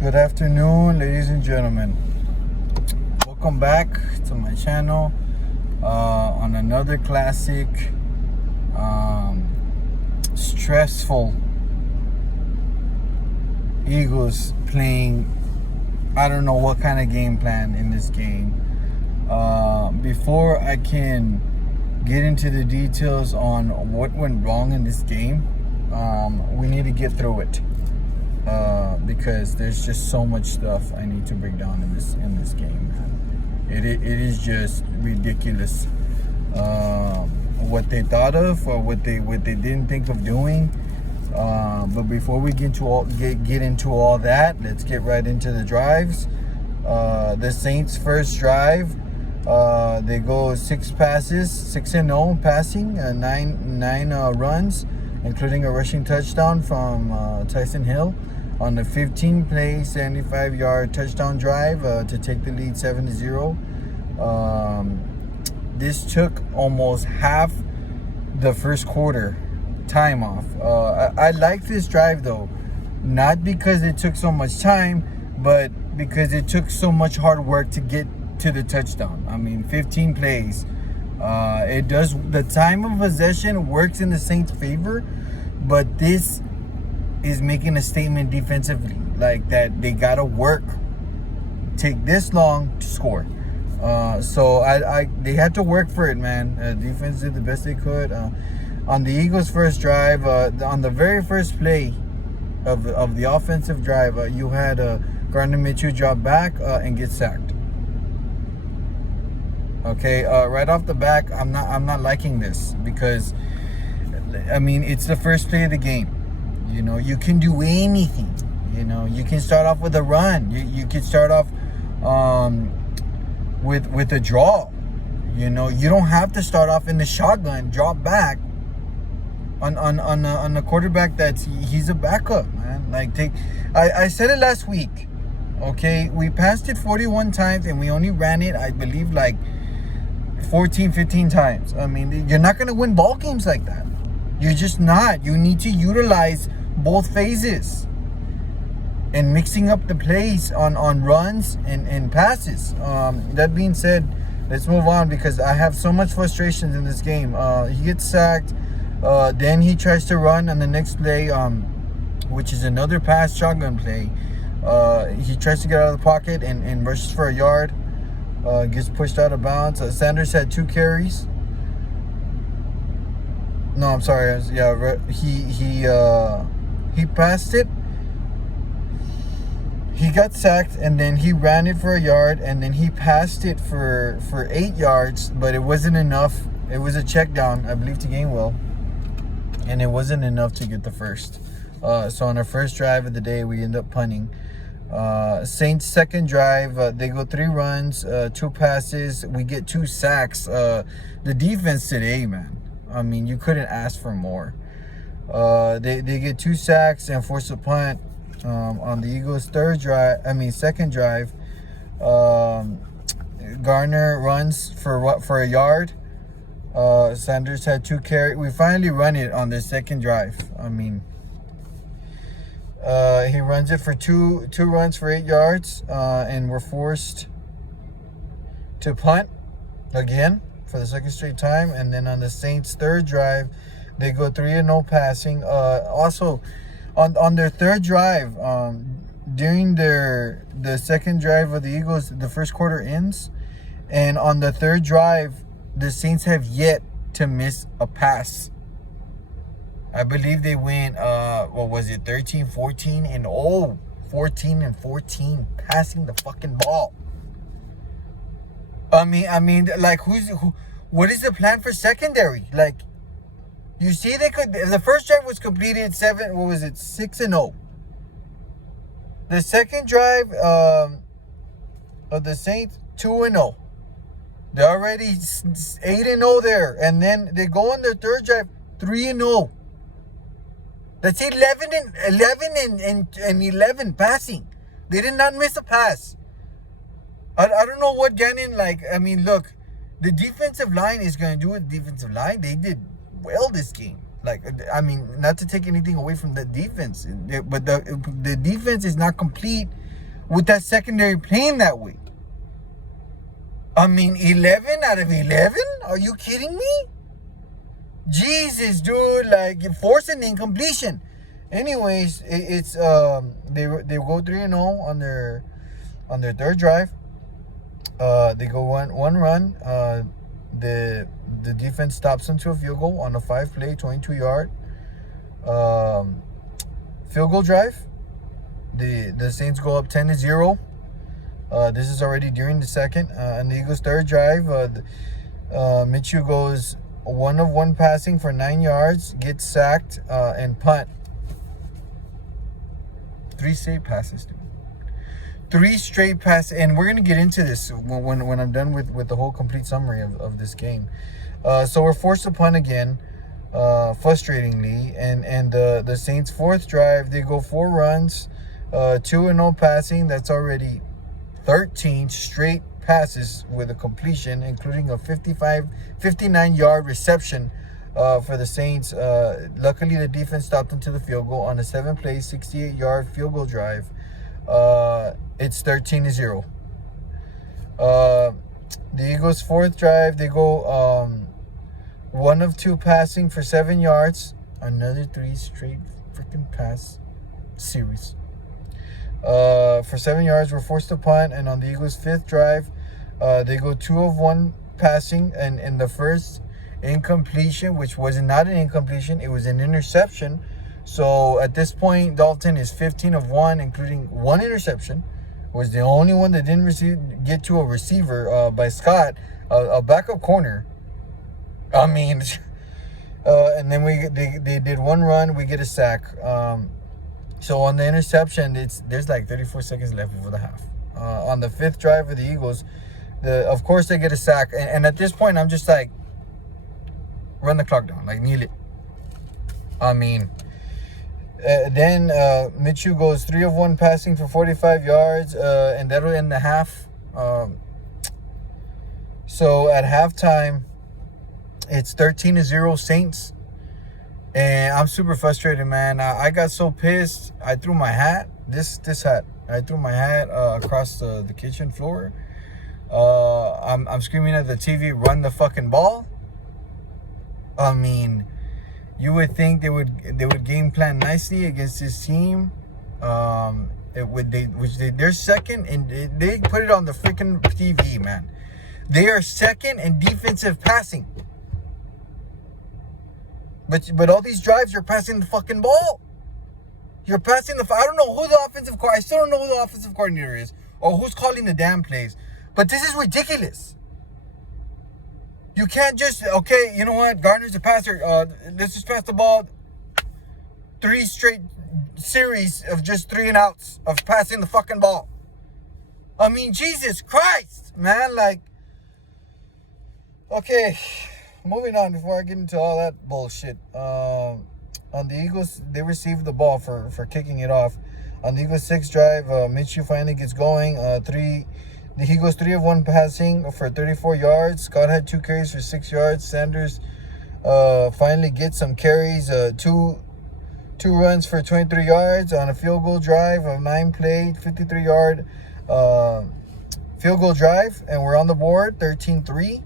Good afternoon, ladies and gentlemen. Welcome back to my channel on another classic, stressful Eagles playing. I don't know what kind of game plan in this game. Before I can get into the details on what went wrong in this game, we need to get through it. Because there's just so much stuff I need to break down in this game, man. It is just ridiculous what they thought of or what they didn't think of doing. But before we get into all that, let's get right into the drives. The Saints' first drive, they go 6 passes, 6-0 passing, nine runs, including a rushing touchdown from Tyson Hill on the 15-play, 75-yard touchdown drive to take the lead 7-0. This took almost half the first quarter time off. I like this drive, though, not because it took so much time, but because it took so much hard work to get to the touchdown. I mean, 15 plays. It does. The time of possession works in the Saints' favor, but this is making a statement defensively, like that they gotta work, take this long to score. So they had to work for it, man. Defense did the best they could. On the Eagles' first drive, on the very first play of the offensive drive, you had Gardner Minshew drop back and get sacked. Okay, right off the back, I'm not liking this because, I mean, it's the first play of the game. You know, you can do anything. You know, you can start off with a run. You can start off with a draw. You know, you don't have to start off in the shotgun, drop back on a quarterback he's a backup, man. Like, I said it last week. Okay, we passed it 41 times and we only ran it, I believe, like 14, 15 times. I mean, you're not going to win ball games like that. You're just not. You need to utilize both phases and mixing up the plays on runs and passes. That being said, let's move on because I have so much frustrations in this game. He gets sacked. Then he tries to run on the next play, which is another pass shotgun play. He tries to get out of the pocket and rushes for a yard. Gets pushed out of bounds. Sanders had 2 carries. No, I'm sorry. Yeah, he passed it. He got sacked, and then he ran it for a yard, and then he passed it for 8 yards, but it wasn't enough. It was a check down, I believe, to Gainwell, and it wasn't enough to get the first. So on our first drive of the day, we end up punting. Saints' second drive, they go 3 runs, 2 passes. We get 2 sacks. The defense today, man. I mean, you couldn't ask for more. They get 2 sacks and force a punt on the Eagles' second drive. Garner runs for a yard. Sanders had 2 carries. We finally run it on the second drive. I mean, he runs it for two runs for 8 yards, and we're forced to punt again for the second straight time. And then on the Saints' third drive, they go 3-0 passing. Also, on their third drive, during the second drive of the Eagles, the first quarter ends, and on the third drive, the Saints have yet to miss a pass. I believe they went, 13-14 and 14-14 passing the fucking ball. I mean, like, what is the plan for secondary? Like, you see, the first drive was completed 6-0. The second drive of the Saints, 2-0. They're already 8-0 there, and then they go on their third drive, 3-0. That's 11 passing. They did not miss a pass. I don't know what Gannon, like, I mean, look, the defensive line is going to do it. Defensive line, they did well this game. Like, I mean, not to take anything away from the defense, but the defense is not complete with that secondary playing that way. I mean, 11 out of 11? Are you kidding me? Jesus, dude, like, you're forcing incompletion. Anyways, it's they go 3-0 on their third drive. They go one run. The defense stops them to a field goal on a 5-play, 22-yard field goal drive. The Saints go up 10-0. This is already during the second. And the Eagles' third drive, Minshew goes 1 of 1 passing for 9 yards, gets sacked, and punt. 3 straight passes, dude. 3 straight passes, and we're gonna get into this when I'm done with the whole complete summary of this game. So we're forced to punt again, frustratingly, and the Saints' fourth drive, they go 4 runs, 2-0 passing. That's already 13 straight passes with a completion, including a 59-yard reception for the Saints. Luckily, the defense stopped them to the field goal on a 7-play, 68-yard field goal drive. It's 13-0. The Eagles' fourth drive, they go 1 of 2 passing for 7 yards. Another 3 straight freaking pass series. For 7 yards, we're forced to punt. And on the Eagles' fifth drive, they go 2 of 1 passing. And in the first incompletion, which was not an incompletion, it was an interception. So at this point, Dalton is 15 of 1, including 1 interception. Was the only one that didn't get to a receiver by Scott, a backup corner. I mean, and then they did 1 run. We get a sack. So on the interception, there's like 34 seconds left before the half. On the 5th drive of the Eagles, of course they get a sack. And at this point, I'm just like, run the clock down, like kneel it. I mean, then Minshew goes 3 of 1 passing for 45 yards, and that'll end the half. So at halftime, it's 13-0 Saints. And I'm super frustrated, man. I got so pissed. I threw my hat. This hat. I threw my hat across the kitchen floor. I'm screaming at the TV, run the fucking ball. I mean, you would think they would game plan nicely against this team. They're second, and they put it on the freaking TV, man. They are second in defensive passing. But all these drives, you're passing the fucking ball. You're passing I don't know who the offensive coordinator. I still don't know who the offensive coordinator is or who's calling the damn plays. But this is ridiculous. You can't just, okay, you know what? Gardner's a passer. Let's just pass the ball. 3 straight series of just 3 and outs of passing the fucking ball. I mean, Jesus Christ, man. Like, okay. Moving on before I get into all that bullshit. On the Eagles, they received the ball for kicking it off. On the Eagles' 6th drive, Minshew finally gets going. He goes 3 of 1 passing for 34 yards. Scott had 2 carries for 6 yards. Sanders finally gets some carries. Two runs for 23 yards on a field goal drive of 9-play, 53-yard field goal drive. And we're on the board, 13-3.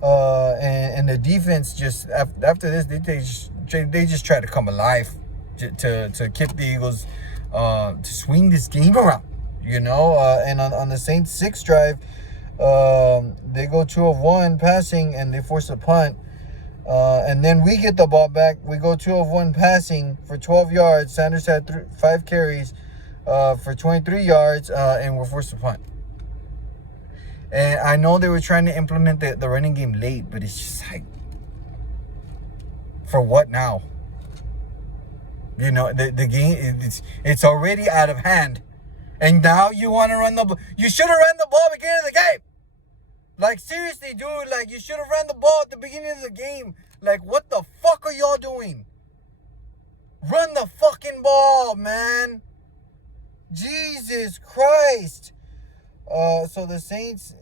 And the defense just after this they just try to come alive to keep the Eagles to swing this game around, you know. And on the Saints' 6th drive, they go 2 of 1 passing and they force a punt, and then we get the ball back. We go 2 of 1 passing for 12 yards. Sanders had 5 carries for 23 yards, and we're forced to punt. And I know they were trying to implement the running game late, but it's just like, for what now? You know, the game, it's already out of hand. And now you want to run the ball. You should have run the ball at the beginning of the game. Like, seriously, dude. Like, you should have run the ball at the beginning of the game. Like, what the fuck are y'all doing? Run the fucking ball, man. Jesus Christ. So the Saints,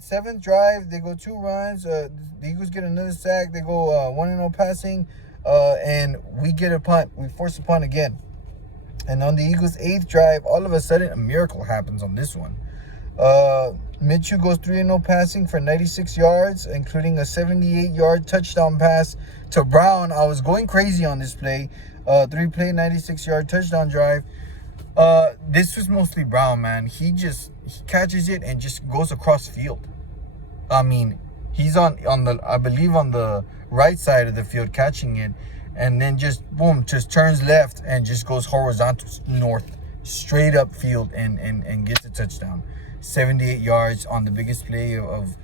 7th drive, they go 2 runs. The Eagles get another sack. They go 1-0 passing, and we get a punt. We force a punt again. And on the Eagles' 8th drive, all of a sudden, a miracle happens on this one. Minshew goes 3-0 passing for 96 yards, including a 78-yard touchdown pass to Brown. I was going crazy on this play. 3-play, 96-yard touchdown drive. This was mostly Brown, man. He catches it and just goes across field. I mean, he's on the, I believe, on the right side of the field catching it, and then just boom, just turns left and just goes horizontal north, straight up field, and gets a touchdown. 78 yards on the biggest play of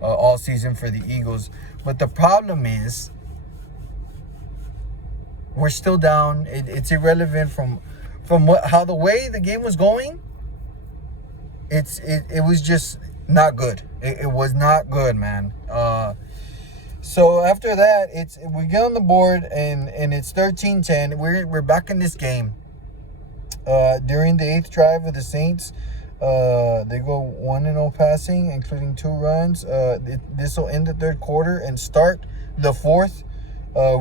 all season for the Eagles. But the problem is, we're still down. It's irrelevant from how the way the game was going. It was just not good. It was not good, man. So after that, we get on the board and it's 13-10. We're back in this game. During the 8th drive of the Saints, they go 1-0 passing, including 2 runs. This will end the 3rd quarter and start the 4th.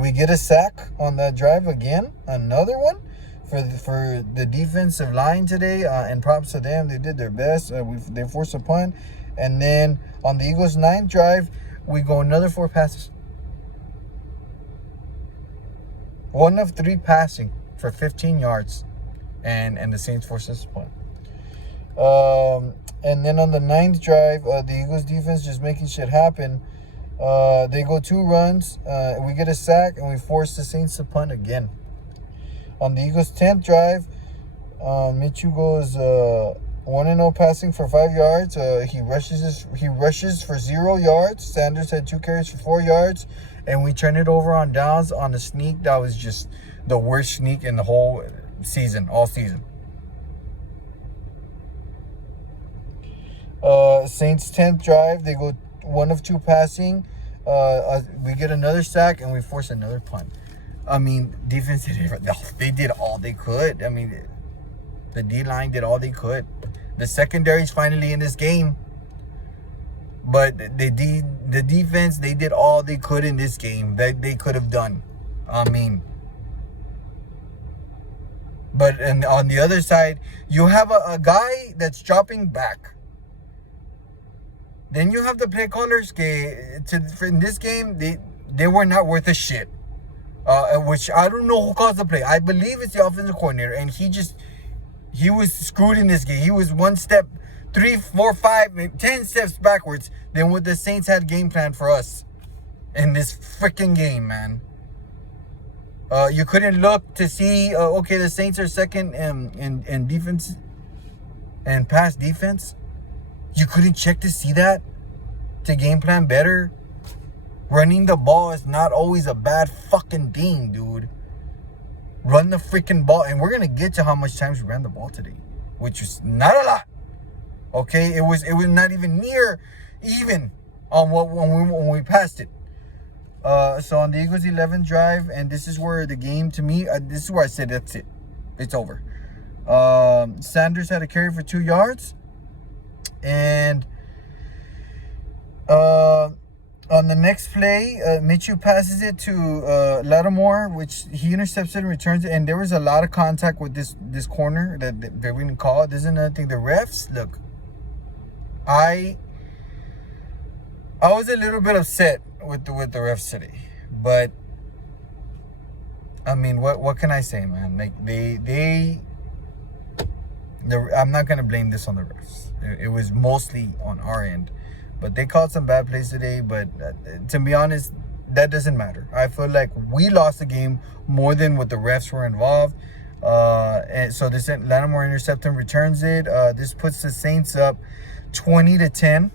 We get a sack on that drive again, another one for the defensive line today, and props to them. They did their best. They forced a punt, and then on the Eagles' 9th drive, we go another 4 passes. 1 of 3 passing for 15 yards, and the Saints force us a punt. And then on the 9th drive, the Eagles defense just making shit happen. They go 2 runs. We get a sack, and we force the Saints to punt again. On the Eagles' 10th drive, Minshew goes 1-0 passing for 5 yards. He rushes for 0 yards. Sanders had 2 carries for 4 yards, and we turn it over on downs on a sneak that was just the worst sneak in the whole season, all season. Saints' 10th drive, they go 1 of 2 passing. We get another sack, and we force another punt. I mean, defense they did all they could. I mean, the D-line did all they could. The secondary's finally in this game. But the defense, they did all they could in this game that they could have done. I mean, but and on the other side, you have a guy that's dropping back. Then you have the play callers. In this game, they were not worth a shit. Which I don't know who calls the play. I believe it's the offensive coordinator, and he was screwed in this game. He was 1 step, 3, 4, 5, 10 steps backwards than what the Saints had game planned for us in this freaking game, man. You couldn't look to see, okay, the Saints are second in defense and pass defense. You couldn't check to see that, to game plan better. Running the ball is not always a bad fucking thing, dude. Run the freaking ball. And we're going to get to how much times we ran the ball today, which is not a lot. Okay? It was not even near even on when we passed it. So on the Eagles' 11th drive, and this is where the game, to me, this is where I said that's it. It's over. Sanders had a carry for 2 yards. And on the next play, Minshew passes it to Lattimore, which he intercepts it and returns it. And there was a lot of contact with this corner that we didn't call. There's another thing. The refs, look, I was a little bit upset with the refs today, but I mean, what can I say, man? Like I'm not gonna blame this on the refs. It was mostly on our end. But they called some bad plays today. But to be honest, that doesn't matter. I feel like we lost the game more than what the refs were involved. And so this Lattimore interceptor returns it. This puts the Saints up 20-10.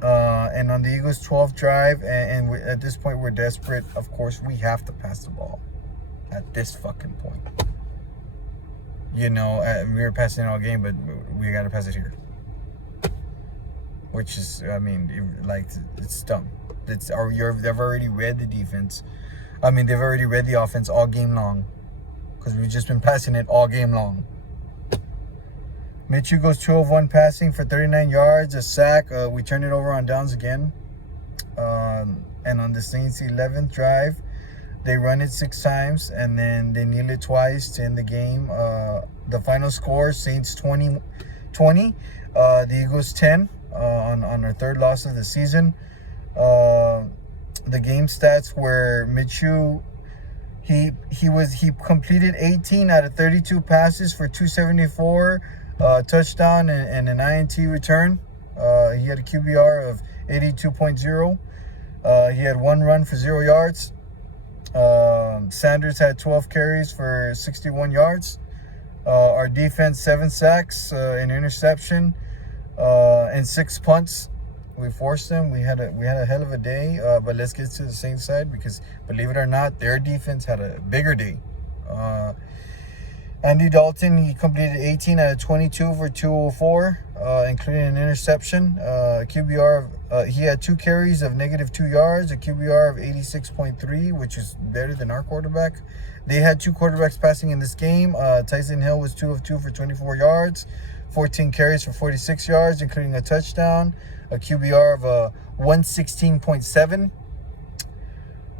And on the Eagles' 12th drive, and at this point we're desperate. Of course, we have to pass the ball at this fucking point. You know, we were passing all game, but we got to pass it here. Which is, I mean, it's dumb. They've already read the defense. I mean, they've already read the offense all game long. Because we've just been passing it all game long. Minshew goes 2 of 1 passing for 39 yards, a sack. We turn it over on downs again. And on the Saints' 11th drive, They run it 6 times, and then they kneel it twice to end the game. The final score, Saints 20, the Eagles 10 on our third loss of the season. The game stats were Minshew, he completed 18 out of 32 passes for 274, touchdown and an INT return. He had a QBR of 82.0. He had 1 run for 0 yards. Sanders had 12 carries for 61 yards. Our defense, 7 sacks, an interception, and 6 punts. We forced them. We had a hell of a day. But let's get to the Saints side, because believe it or not, their defense had a bigger day. Andy Dalton, he completed 18 out of 22 for 204, including an interception. QBR, he had 2 carries of -2 yards, a QBR of 86.3, which is better than our quarterback. They had 2 quarterbacks passing in this game. Tyson Hill was 2 of 2 for 24 yards, 14 carries for 46 yards, including a touchdown, a QBR of 116.7.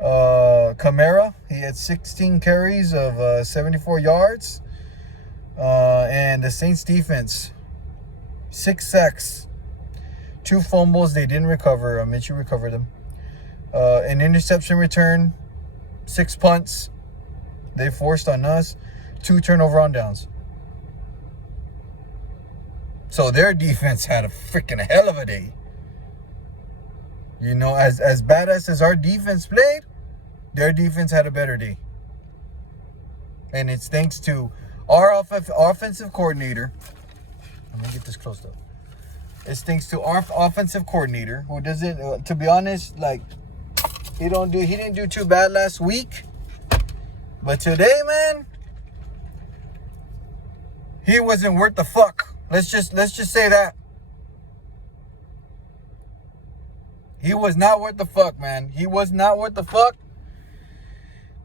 Kamara, he had 16 carries of 74 yards. And the Saints defense, 6 sacks, 2 fumbles they didn't recover. Minshew recovered them. An interception return, 6 punts they forced on us, 2 turnover on downs. So their defense had a freaking hell of a day. You know, as badass as our defense played, their defense had a better day. And it's thanks to our offensive coordinator. Let me get this closed up. It's thanks to our offensive coordinator, who doesn't, to be honest, like, he didn't do too bad last week. But today, man, he wasn't worth the fuck. Let's just say that. He was not worth the fuck, man. He was not worth the fuck.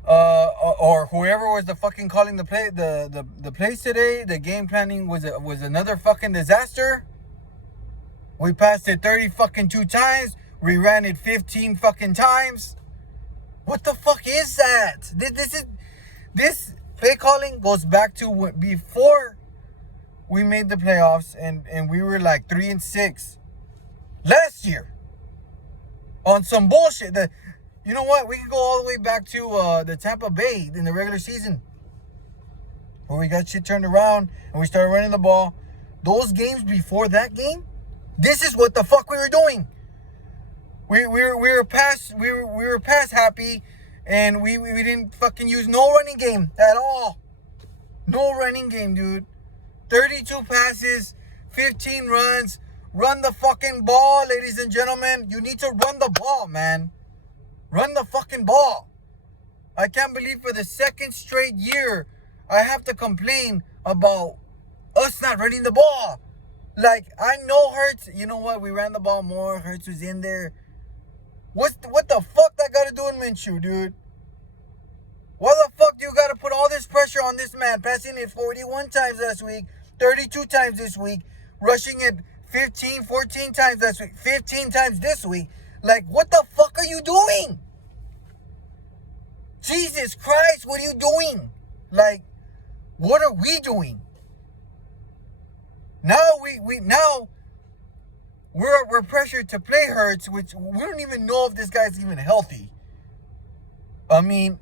Or whoever was the fucking calling the plays today. The game planning was another fucking disaster. We passed it 30 fucking 2 times. We ran it 15 fucking times. What the fuck is that? This play calling goes back to before we made the playoffs, and we were like 3-6 last year on some bullshit. You know what? We can go all the way back to the Tampa Bay in the regular season, where we got shit turned around and we started running the ball. Those games before that game, this is what the fuck we were doing. We were past happy, and we didn't fucking use no running game at all. No running game, dude. 32 passes, 15 runs. Run the fucking ball, ladies and gentlemen. You need to run the ball, man. Run the fucking ball. I can't believe for the second straight year I have to complain about us not running the ball. Like, I know Hurts, you know what? We ran the ball more. Hurts was in there. What the fuck that got to do with Minshew, dude? Why the fuck do you got to put all this pressure on this man? Passing it 41 times last week, 32 times this week, rushing it 15, 14 times last week, 15 times this week. Like, what the fuck are you doing? Jesus Christ, what are you doing? Like, what are we doing? Now we're pressured to play Hurts, which we don't even know if this guy's even healthy. I mean,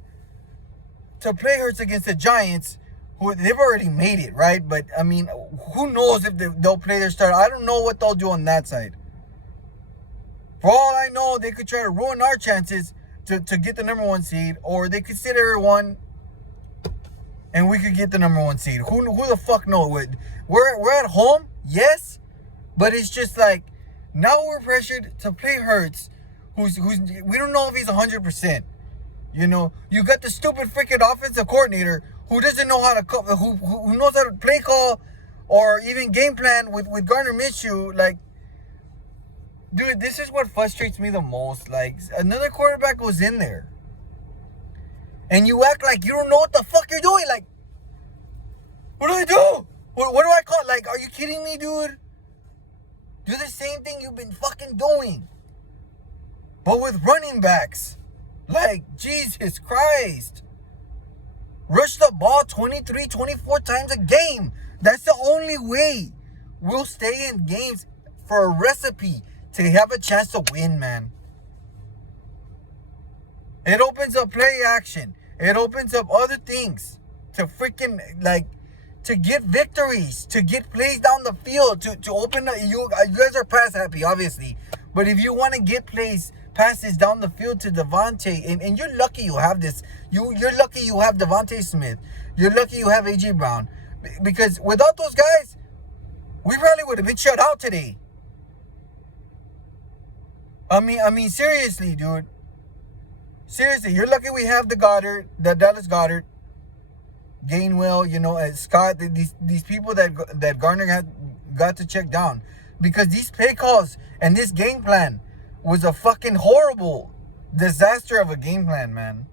to play Hurts against the Giants, who they've already made it, right? But I mean, who knows if they'll play their starter? I don't know what they'll do on that side. For all I know, they could try to ruin our chances to get the number 1 seed, or they could sit everyone and we could get the number 1 seed. Who the fuck knows? We're at home, yes, but it's just like, now we're pressured to play Hurts, who's we don't know if he's 100%. You know, you got the stupid freaking offensive coordinator who doesn't know how to who knows how to play call or even game plan with Gardner Minshew. Like, dude, this is what frustrates me the most. Like, another quarterback goes in there and you act like you don't know what the fuck you're doing. Like, what do I do? What do I call it? Like, are you kidding me, dude? Do the same thing you've been fucking doing, but with running backs. Like, Jesus Christ. Rush the ball 23, 24 times a game. That's the only way we'll stay in games for a recipe to have a chance to win, man. It opens up play action. It opens up other things to freaking, like, to get victories, to get plays down the field, to open up. You guys are pass happy, obviously. But if you want to get passes down the field to Devontae, and you're lucky you have this. You're lucky you have Devontae Smith. You're lucky you have A.J. Brown. Because without those guys, we probably would have been shut out today. I mean, seriously, dude. Seriously, you're lucky we have the Dallas Goedert, Gainwell, Scott, these people that Garner got to check down. Because these play calls and this game plan was a fucking horrible disaster of a game plan, man.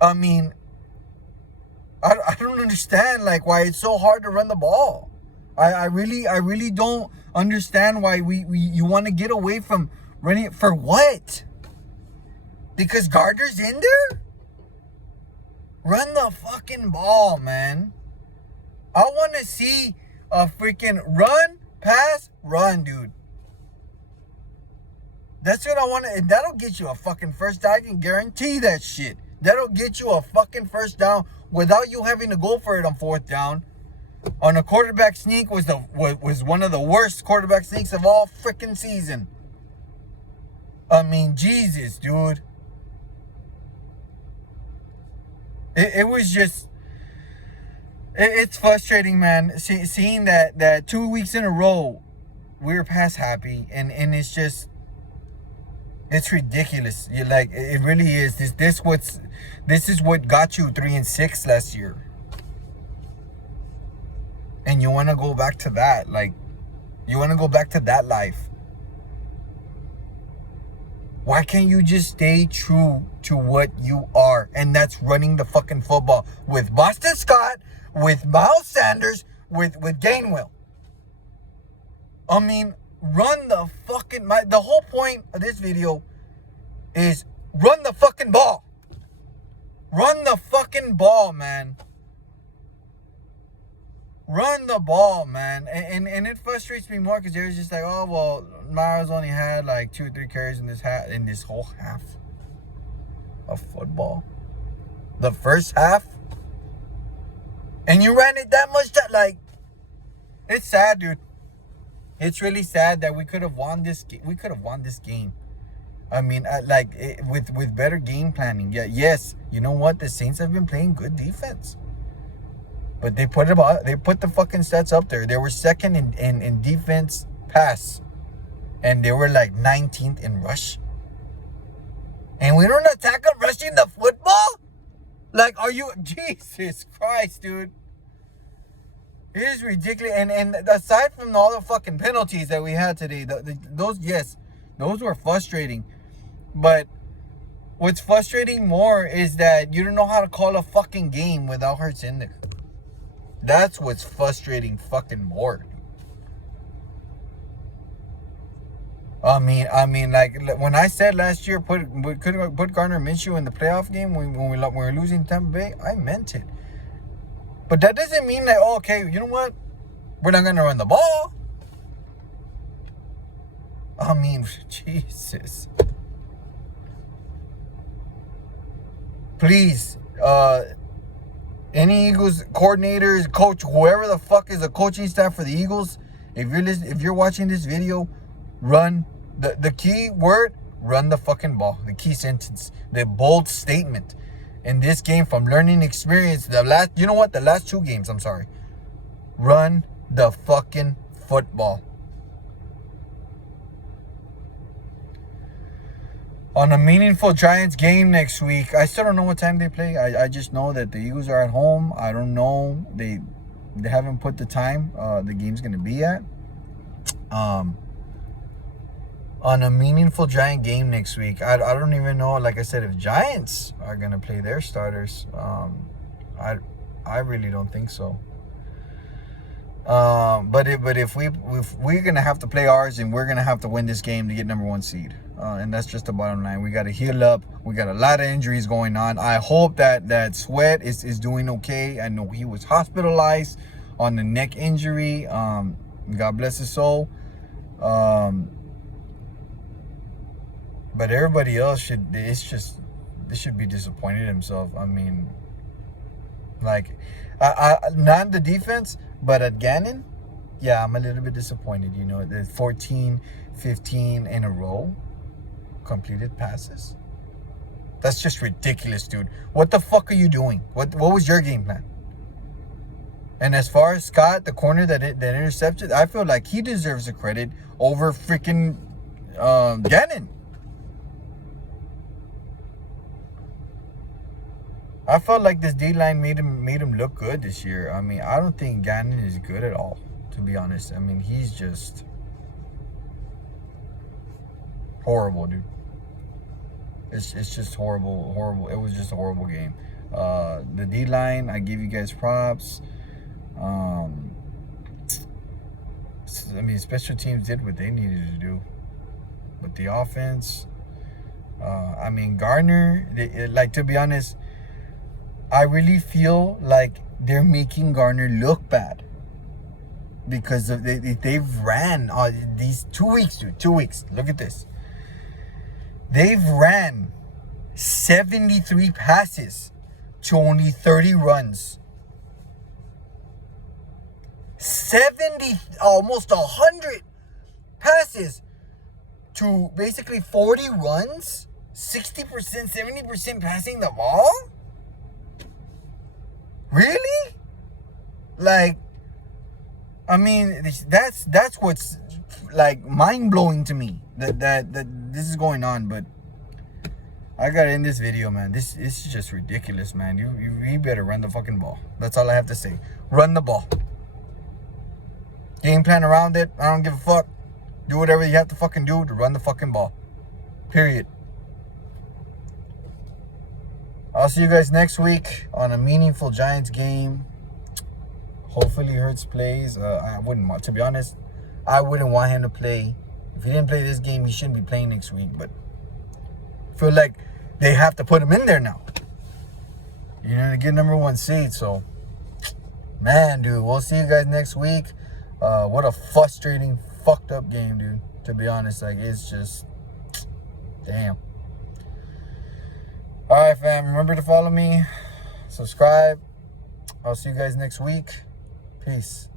I mean, I don't understand, like, why it's so hard to run the ball. I really don't understand why you want to get away from running it. For what? Because Gardner's in there? Run the fucking ball, man. I want to see a freaking run, pass, run, dude. That's what I want to. And that'll get you a fucking first down. I can guarantee that shit. That'll get you a fucking first down without you having to go for it on fourth down. On a quarterback sneak was one of the worst quarterback sneaks of all freaking season. I mean, Jesus, dude. It was just, it's frustrating, man. Seeing that 2 weeks in a row, we're past happy, and it's just, it's ridiculous. You're like, it really is. This is what got you 3-6 last year, and you want to go back to that? Like, you want to go back to that life? Why can't you just stay true to what you are? And that's running the fucking football with Boston Scott, with Miles Sanders, with Gainwell. I mean, run the fucking... The whole point of this video is run the fucking ball. Run the fucking ball, man. Run the ball, man. And it frustrates me more because they're just like, oh, well, Miles only had like 2 or 3 carries in this whole half of football. The first half. And you ran it that much that, like, it's sad, dude. It's really sad that we could have won this game. I mean, with better game planning. Yeah, yes, you know what? The Saints have been playing good defense. But they put the fucking stats up there. They were second in defense pass. And they were like 19th in rush. And we don't attack them rushing the football? Like, are you... Jesus Christ, dude. It is ridiculous. And aside from all the fucking penalties that we had today, those were frustrating. But what's frustrating more is that you don't know how to call a fucking game without Hurts in there. That's what's frustrating fucking more. I mean, like when I said last year, put Gardner Minshew in the playoff game when we were losing Tampa Bay, I meant it. But that doesn't mean that, oh, okay, you know what? We're not gonna run the ball. I mean, Jesus. Please, any Eagles coordinators, coach, whoever the fuck is the coaching staff for the Eagles, if you're watching this video, run the key word, run the fucking ball. The key sentence, the bold statement in this game from learning experience. The last 2 games, I'm sorry. Run the fucking football. On a meaningful Giants game next week, I still don't know what time they play. I just know that the Eagles are at home. I don't know. They haven't put the time the game's going to be at. On a meaningful Giant game next week, I don't even know, like I said, if Giants are going to play their starters. I really don't think so. But if we're gonna have to play ours, and we're gonna have to win this game to get number 1 seed, and that's just the bottom line. We got to heal up. We got a lot of injuries going on. I hope that Sweat is doing okay. I know he was hospitalized on the neck injury. God bless his soul. But everybody else they should be disappointed in himself. I mean, like, I not the defense, but at Gannon, yeah, I'm a little bit disappointed. You know, the 14, 15 in a row completed passes. That's just ridiculous, dude. What the fuck are you doing? What was your game plan? And as far as Scott, the corner that intercepted, I feel like he deserves the credit over freaking Gannon. I felt like this D-line made him look good this year. I mean, I don't think Gannon is good at all, to be honest. I mean, he's just horrible, dude. It's just horrible. It was just a horrible game. The D-line, I give you guys props. I mean, special teams did what they needed to do. But the offense, I mean, Gardner, like, to be honest, I really feel like they're making Gardner look bad because they've ran these 2 weeks, dude. 2 weeks. Look at this. They've ran 73 passes to only 30 runs. 70, almost 100 passes to basically 40 runs. 60%, 70% passing the ball. Really? Like, I mean, that's what's like mind-blowing to me that this is going on. But I gotta end this video, man. This is just ridiculous, man. You better run the fucking ball. That's all I have to say. Run the ball. Game plan around it. I don't give a fuck. Do whatever you have to fucking do to run the fucking ball. Period. I'll see you guys next week on a meaningful Giants game. Hopefully Hurts plays. I wouldn't want, to be honest, I wouldn't want him to play. If he didn't play this game, he shouldn't be playing next week. But I feel like they have to put him in there now. You know, to get number 1 seed. So, man, dude, we'll see you guys next week. What a frustrating, fucked up game, dude. To be honest, like, it's just, damn. All right, fam. Remember to follow me, subscribe. I'll see you guys next week. Peace.